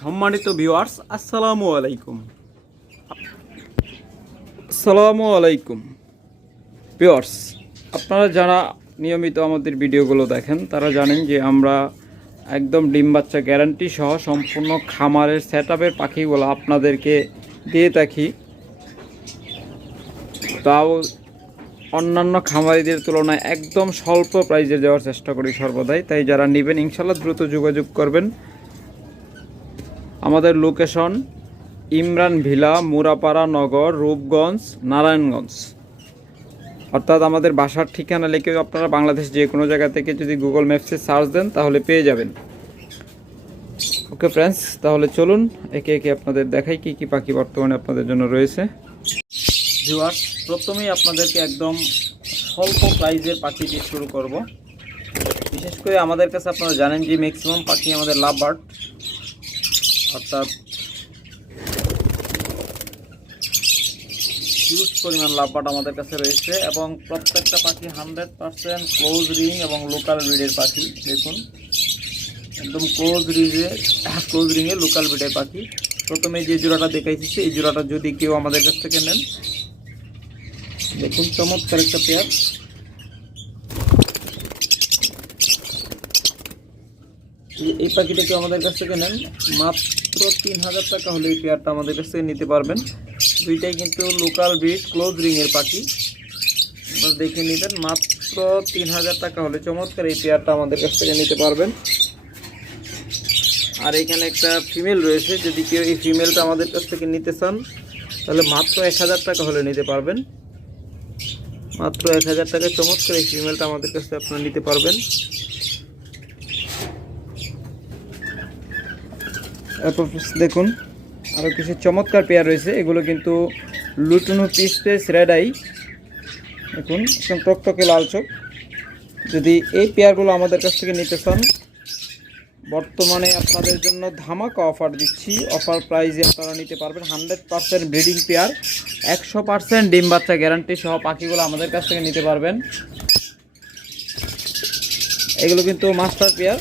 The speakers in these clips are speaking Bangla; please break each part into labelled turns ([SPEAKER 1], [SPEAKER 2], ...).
[SPEAKER 1] সম্মানিত ভিউয়ার্স আসসালামু আলাইকুম। আসসালামু আলাইকুম। ভিউয়ার্স আপনারা যারা নিয়মিত আমাদের ভিডিওগুলো দেখেন, তারা জানেন যে আমরা একদম ডিম বাচ্চা গ্যারান্টি সহ সম্পূর্ণ খামারের সেট আপের পাখিগুলো আপনাদেরকে দিয়ে থাকি। তাও অন্যান্য খামারিদের তুলনায় একদম স্বল্প প্রাইজে দেওয়ার চেষ্টা করি সর্বদাই। তাই যারা নেবেন ইনশাল্লাহ দ্রুত যোগাযোগ করবেন। আমাদের লোকেশন ইমরান ভিলা, মুরাপাড়া নগর, রূপগঞ্জ, নারায়ণগঞ্জ। অর্থাৎ আমাদের বাসার ঠিকানা লিখে আপনারা বাংলাদেশ যে কোনো জায়গা থেকে যদি গুগল ম্যাপসে সার্চ দেন, তাহলে পেয়ে যাবেন। ওকে ফ্রেন্ডস তাহলে চলুন, একে একে আপনাদের দেখাই কি কি পাখি বর্তমানে আপনাদের জন্য রয়েছে। ভিউয়ার্স প্রথমেই আপনাদেরকে একদম স্বল্প প্রাইজের পাখি দিয়ে শুরু করব। বিশেষ করে আমাদের কাছে আপনারা জানেন যে ম্যাক্সিমাম পাখি আমাদের লাভ বার্ড অর্থাৎ হিউজ পরিমাণ লাভ বার্ড আমাদের কাছে রয়েছে এবং প্রত্যেকটা পাখি হান্ড্রেড পার্সেন্ট ক্লোজ রিং এবং লোকাল ব্রিডের পাখি, দেখুন। একদম ক্লোজ রিজে ক্লোজ রিংয়ে লোকাল ব্রিডের পাখি। প্রথমে যে জোড়াটা দেখাইছি এই জোড়াটা যদি কেউ আমাদের কাছ থেকে নেন, দেখুন চমৎকার একটা পেয়ার এই- এই পাখিটা কেউ আমাদের কাছ থেকে নেন, মাত্র তিন হাজার টাকা হলে এই পেয়ারটা আমাদের কাছ নিতে পারবেন। দুইটাই কিন্তু লোকাল ব্রিড ক্লোজ রিংয়ের পাখি। দেখে নেবেন, মাত্র তিন হাজার টাকা হলে চমৎকার এই পেয়ারটা আমাদের কাছ থেকে নিতে পারবেন। আর এখানে একটা ফিমেল রয়েছে, যদি কেউ এই ফিমেলটা আমাদের কাছ থেকে নিতে চান, তাহলে মাত্র এক হাজার টাকা হলে নিতে পারবেন। মাত্র এক হাজার টাকা চমৎকার এই ফিমেলটা আমাদের কাছ থেকে আপনারা নিতে পারবেন। এরপর দেখুন আরও কিছু চমৎকার পেয়ার রয়েছে। এগুলো কিন্তু লুটুনো পিসপেস রেড আই দেখুন, একদম টকটকে লাল চোখ। যদি এই পেয়ারগুলো আমাদের কাছ থেকে নিতে চান, বর্তমানে আপনাদের জন্য ধামাকা অফার দিচ্ছি। অফার প্রাইজে আপনারা নিতে পারবেন হান্ড্রেড পার্সেন্ট ব্রিডিং পেয়ার একশো পার্সেন্ট ডিম বাচ্চা গ্যারান্টি সহ পাখিগুলো আমাদের কাছ থেকে নিতে পারবেন। এগুলো কিন্তু মাস্টার পেয়ার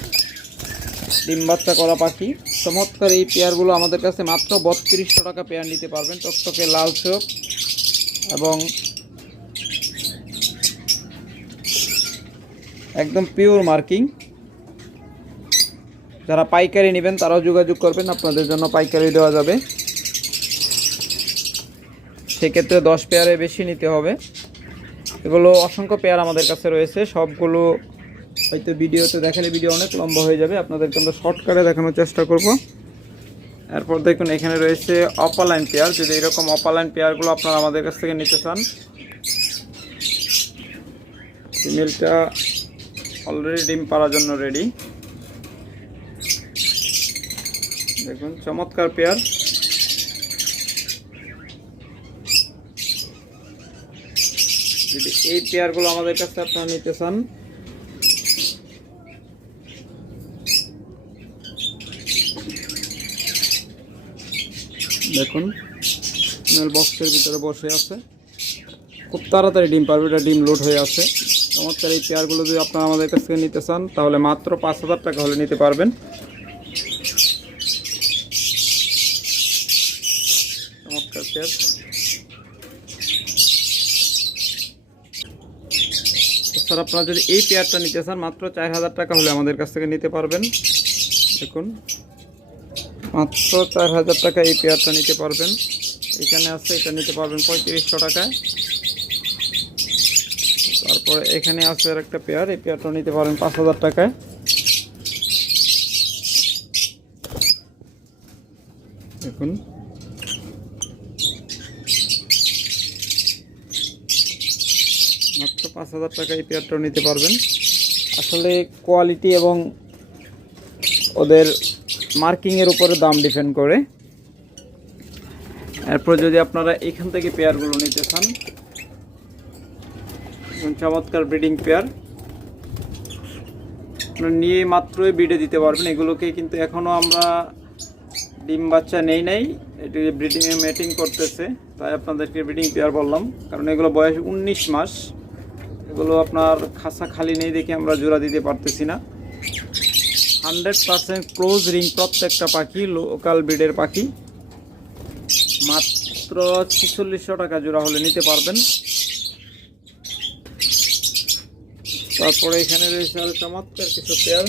[SPEAKER 1] ডিম বাচ্চা করা পাখি। চমৎকার এই পেয়ারগুলো আমাদের কাছে মাত্র বত্রিশশো টাকা পেয়ার নিতে পারবেন, টকটকে লাল চোখ এবং একদম পিওর মার্কিং যারা পাইকারি নেবেন তারাও যোগাযোগ করবেন, আপনাদের জন্য পাইকারি দেওয়া যাবে। সেক্ষেত্রে দশ পেয়ারে বেশি নিতে হবে। এগুলো অসংখ্য পেয়ার আমাদের কাছে রয়েছে, সবগুলো হয়তো ভিডিওতে দেখালে ভিডিও অনেক লম্বা হয়ে যাবে। আপনাদেরকে আমরা শর্টকাটে দেখানোর চেষ্টা করব। এরপর দেখুন, এখানে রয়েছে অপালাইন পেয়ার যদি এরকম অপালাইন পেয়ারগুলো আপনারা আমাদের কাছ থেকে নিতে চান ফিমেলটা অলরেডি ডিম পাড়ার জন্য রেডি দেখুন, চমৎকার পেয়ার যদি এই পেয়ারগুলো আমাদের কাছে আপনারা নিতে চান দেখুন মেল বক্সের ভিতরে বসে আছে। খুব তাড়াতাড়ি ডিম পারবে, এটা ডিম লোড হয়ে আছে। চমৎকার এই পেয়ারগুলো যদি আপনারা আমাদের কাছ থেকে নিতে চান, তাহলে মাত্র পাঁচ হাজার টাকা হলে নিতে পারবেন। চমৎকার পেয়ার স্যার আপনারা যদি এই পেয়ারটা নিতে চান, মাত্র চার হাজার টাকা হলে আমাদের কাছ থেকে নিতে পারবেন। দেখুন। মাত্র চার হাজার টাকা এই পেয়ারটা নিতে পারবেন। এখানে আছে, এটা নিতে পারবেন পঁয়ত্রিশশো টাকায় তারপরে এখানে আছে আর একটা পেয়ার, এই পেয়ারটা নিতে পারেন পাঁচ হাজার টাকায়। দেখুন। মাত্র পাঁচ হাজার টাকা এই পেয়ারটাও নিতে পারবেন। আসলে কোয়ালিটি এবং ওদের মার্কিংয়ের উপরে দাম ডিপেন্ড করে। এরপর যদি আপনারা এখান থেকে পেয়ারগুলো নিতে চান চমৎকার ব্রিডিং পেয়ার নিয়ে মাত্রই বিডে দিতে পারবেন। এগুলোকে কিন্তু এখনও আমরা ডিম বাচ্চা নেই নাই, এটি ব্রিডিংয়ে মেটিং করতেছে, তাই আপনাদেরকে ব্রিডিং পেয়ার বললাম। কারণ এগুলো বয়স উনিশ মাস, এগুলো আপনার খাসা খালি নেই দেখে আমরা জোড়া দিতে পারতেছি না। হান্ড্রেড পার্সেন্ট ক্লোজ রিং প্রত্যেকটা পাখি, লোকাল ব্রিডের পাখি। মাত্র ছিচল্লিশশো টাকা জোড়া হলে নিতে পারবেন। তারপরে এখানে রয়েছে আরও চমৎকার কিছু পেয়ার।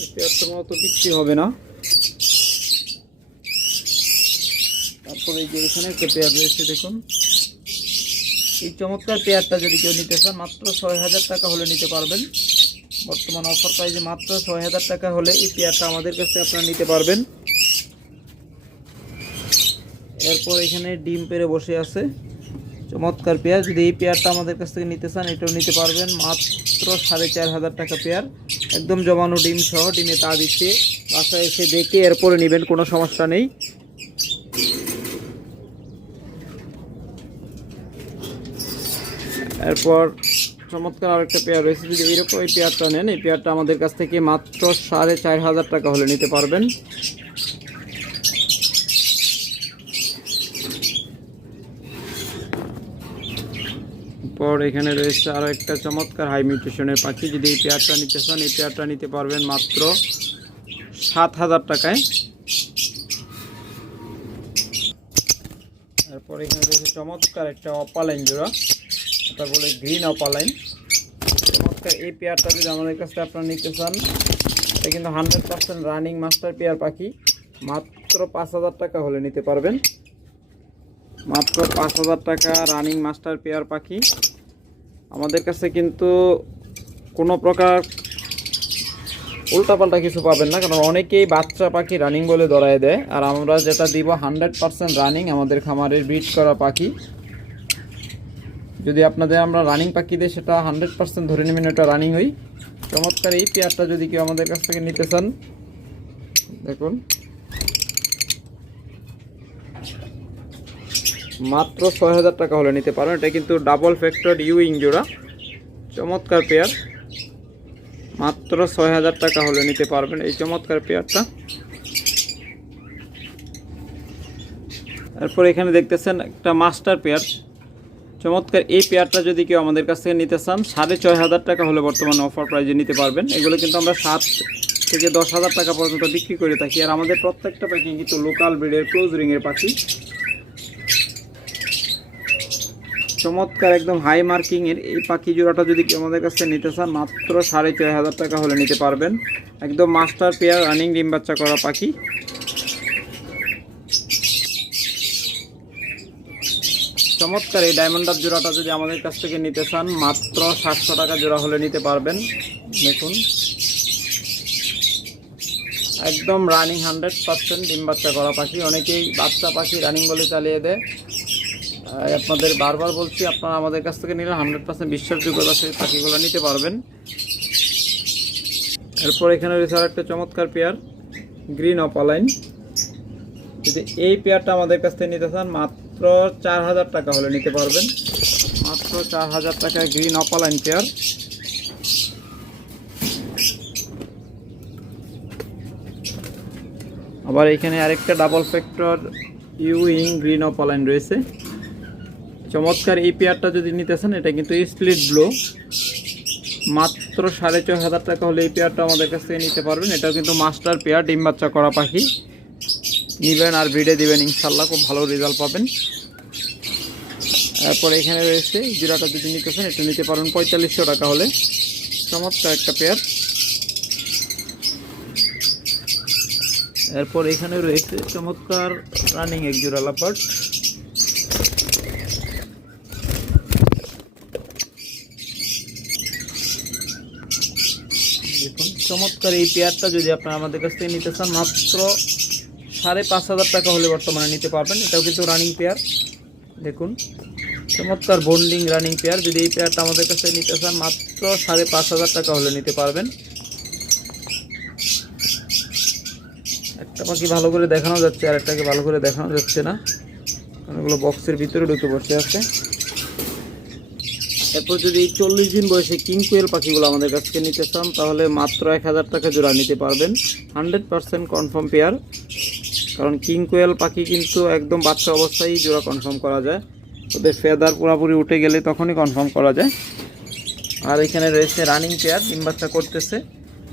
[SPEAKER 1] এই পেয়ারটা মতো বিক্রি হবে না। তারপরে এখানে একটা পেয়ার রয়েছে, দেখুন। এই চমৎকার পেয়ারটা যদি কেউ নিতে চান, মাত্র ছয় হাজার টাকা হলে নিতে পারবেন। বর্তমান অফার প্রাইসে মাত্র ছয় হাজার টাকা হলে এই পেয়ারটা আমাদের কাছে আপনারা নিতে পারবেন। এরপর এখানে ডিম পেরে বসে আছে। চমৎকার পেয়ার। যদি এই পেয়ারটা আমাদের কাছ থেকে নিতে চান, এটাও নিতে পারবেন। মাত্র সাড়ে চার হাজার টাকা পেয়ার। একদম জমানো ডিম সহ ডিমে তা দিচ্ছে। বাসায় এসে দেখে এরপরে নেবেন, কোনো সমস্যা নেই। এরপর চমৎকার আরেকটা পেয়ার রয়েছে। যদি এইরকম এই পেয়ারটা নেন, এই পেয়ারটা আমাদের কাছ থেকে মাত্র সাড়ে চার হাজার টাকা হলে নিতে পারবেন। পর এখানে রয়েছে আরও একটা চমৎকার হাই মিউটেশনের পাখি। যদি এই পেয়ারটা নিতে চান, এই পেয়ারটা নিতে পারবেন মাত্র সাত হাজার টাকায়। তারপর এখানে রয়েছে চমৎকার একটা অপালাইন এটা বলে গ্রিন অপালাইন এই পেয়ারটা যদি আমাদের কাছে আপনারা নিতে চান, এটা কিন্তু hundred percent running master pair পাখি। মাত্র পাঁচ হাজার টাকা হলে নিতে পারবেন। মাত্র পাঁচ হাজার টাকা রানিং মাস্টার পেয়ার পাখি। আমাদের কাছে কিন্তু কোনো প্রকার উল্টাপাল্টা কিছু পাবেন না, কারণ অনেকেই বাচ্চা পাখি রানিং বলে ধরায় দেয়। আর আমরা যেটা দিব হান্ড্রেড পার্সেন্ট রানিং আমাদের খামারের ব্রিড করা পাখি। যদি আপনাদের আমরা রানিং পাখি দিই, সেটা হান্ড্রেড পার্সেন্ট ধরে নেবেন, এটা রানিং হই। চমৎকার এই পেয়ারটা যদি কেউ আমাদের কাছ থেকে নিতে চান, দেখুন। মাত্র ছয় হাজার টাকা হলে নিতে পারেন। এটা কিন্তু ডাবল ফ্যাক্টর ইউইং জোড়া। চমৎকার পেয়ার মাত্র ছয় হাজার টাকা হলে নিতে পারবেন এই চমৎকার পেয়ারটা এরপর এখানে দেখতেছেন একটা মাস্টার পেয়ার চমৎকার এই পেয়ারটা যদি কেউ আমাদের কাছ থেকে নিতে চান, সাড়ে ছয় হাজার টাকা হলে বর্তমানে অফার প্রাইজে নিতে পারবেন। এগুলো কিন্তু আমরা সাত থেকে দশ হাজার টাকা পর্যন্ত বিক্রি করে থাকি। আর আমাদের প্রত্যেকটা পাখি কিন্তু লোকাল ব্রিডের ক্লোজ রিংয়ের পাখি। চমৎকার একদম হাই মার্কিংয়ের এই পাখি জোড়াটা যদি কেউ আমাদের কাছে নিতে চান, মাত্র সাড়ে ছয় হাজার টাকা হলে নিতে পারবেন। একদম মাস্টার পেয়ার রানিং ডিম বাচ্চা করা পাখি। চমৎকার, এই ডায়মন্ডার জোড়াটা যদি আমাদের কাছ থেকে নিতে চান, মাত্র সাতশো টাকা জোড়া হলে নিতে পারবেন। দেখুন। একদম রানিং হান্ড্রেড পার্সেন্ট ডিম বাচ্চা করা পাখি। অনেকেই বাচ্চা পাখি রানিং বলে চালিয়ে দেয়। আপনাদের বারবার বলছি, আপনারা আমাদের কাছ থেকে নিলে হান্ড্রেড পার্সেন্ট বিশ্বাসযোগ্যতা সেই পাখিগুলো নিতে পারবেন। এরপর এখানে রয়েছে আর একটা চমৎকার পেয়ার গ্রিন অপালাইন যদি এই পেয়ারটা আমাদের কাছ থেকে নিতে চান, মাত্র চার হাজার টাকা হলে নিতে পারবেন। মাত্র চার হাজার টাকায় গ্রিন অপালাইন পেয়ার আবার এখানে আরেকটা ডাবল ফ্যাক্টর ইউইং গ্রিন অপালাইন রয়েছে। চমৎকার এই পেয়ারটা যদি নিতে চান, এটা কিন্তু স্প্লিট ব্লো মাত্র সাড়ে ছয় হাজার টাকা হলে এই পেয়ারটা আমাদের কাছ থেকে নিতে পারবেন। এটাও কিন্তু মাস্টার পেয়ার ডিম বাচ্চা করা পাখি। নিবেন আর ভিডে দিবেন, ইনশাল্লাহ খুব ভালো রেজাল্ট পাবেন। তারপরে এখানে রয়েছে জিরাটা যদি নিতে এটা নিতে পারবেন পঁয়তাল্লিশশো টাকা হলে। চমৎকার একটা পেয়ার এরপর এখানে রয়েছে চমৎকার রানিং এক জোড়া লাপাট দেখুন, চমৎকার এই পেয়ারটা যদি আপনারা আমাদের কাছ থেকে নিতে চান, মাত্র সাড়ে পাঁচ হাজার টাকা হলে বর্তমানে নিতে পারবেন। এটাও কিন্তু রানিং পেয়ার দেখুন, চমৎকার বন্ডিং রানিং পেয়ার যদি এই পেয়ারটা আমাদের কাছে নিতে চান, মাত্র সাড়ে পাঁচ হাজার টাকা হলে নিতে পারবেন। একটা পাখি ভালো করে দেখানো যাচ্ছে, আর একটাকে ভালো করে দেখানো যাচ্ছে না। অনেকগুলো বক্সের ভিতরে ঢুকে বসে আছে। এরপর যদি চল্লিশ দিন বয়সে কিং কোয়েল পাখিগুলো আমাদের কাছ থেকে নিতে চান, তাহলে মাত্র এক হাজার টাকা জোড়া নিতে পারবেন। হান্ড্রেড পার্সেন্ট কনফার্ম পেয়ার কারণ কিং কোয়েল পাখি কিন্তু একদম বাচ্চা অবস্থায় জোড়া কনফার্ম করা যায়। ওদের ফেদার পুরোপুরি উঠে গেলে তখনই কনফার্ম করা যায়। আর এখানে রয়েছে রানিং পেয়ার ডিম বাচ্চা করতেছে।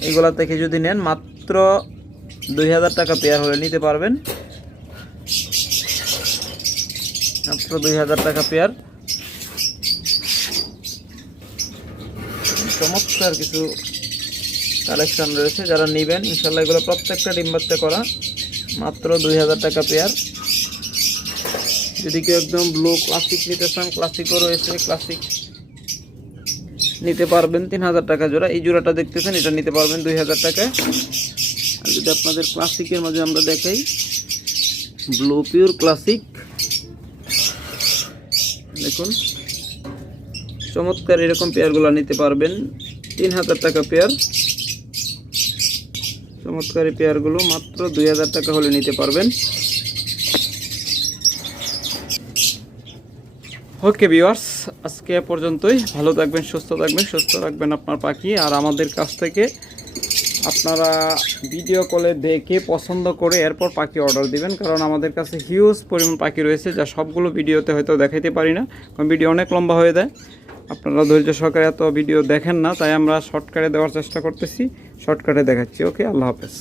[SPEAKER 1] এগুলা থেকে যদি নেন মাত্র দুই হাজার টাকা পেয়ার হলে নিতে পারবেন। মাত্র দুই হাজার টাকা পেয়ার চমৎকার কিছু কালেকশন রয়েছে। যারা নেবেন, ইনশাল্লাহ এগুলো প্রত্যেকটা ডিম বাচ্চা করা। মাত্র দুই হাজার টাকা পেয়ার যদি কেউ একদম ব্লু ক্লাসিক নিতে চান ক্লাসিকও রয়েছে ক্লাসিক নিতে পারবেন তিন হাজার টাকা জোড়া। এই জোড়াটা দেখতেছেন, এটা নিতে পারবেন দুই হাজার টাকা আর যদি আপনাদের ক্লাসিকের মাঝে আমরা দেখাই ব্লু পিওর ক্লাসিক দেখুন, চমৎকার এরকম পেয়ারগুলো নিতে পারবেন, তিন হাজার টাকা পেয়ার চমৎকার পেয়ারগুলো মাত্র দুই হাজার টাকা হলে নিতে পারবেন। ওকে ভিউয়ার্স, আজকে পর্যন্তই। ভালো থাকবেন, সুস্থ থাকবেন, সুস্থ রাখবেন আপনার পাখি। আর আমাদের কাছ থেকে আপনারা ভিডিও কলে দেখে, পছন্দ করে এরপর পাখি অর্ডার দিবেন। কারণ আমাদের কাছে হিউজ পরিমাণ পাখি রয়েছে, যা সবগুলো ভিডিওতে হয়তো দেখাইতে পারি না, কারণ ভিডিও অনেক লম্বা হয়ে যায়। আপনারা ধৈর্য সহকারে এত ভিডিও দেখেন না, তাই আমরা শর্টকাটে দেওয়ার চেষ্টা করতেছি। শর্টকাটে দেখাচ্ছি ওকে আল্লাহ হাফেজ।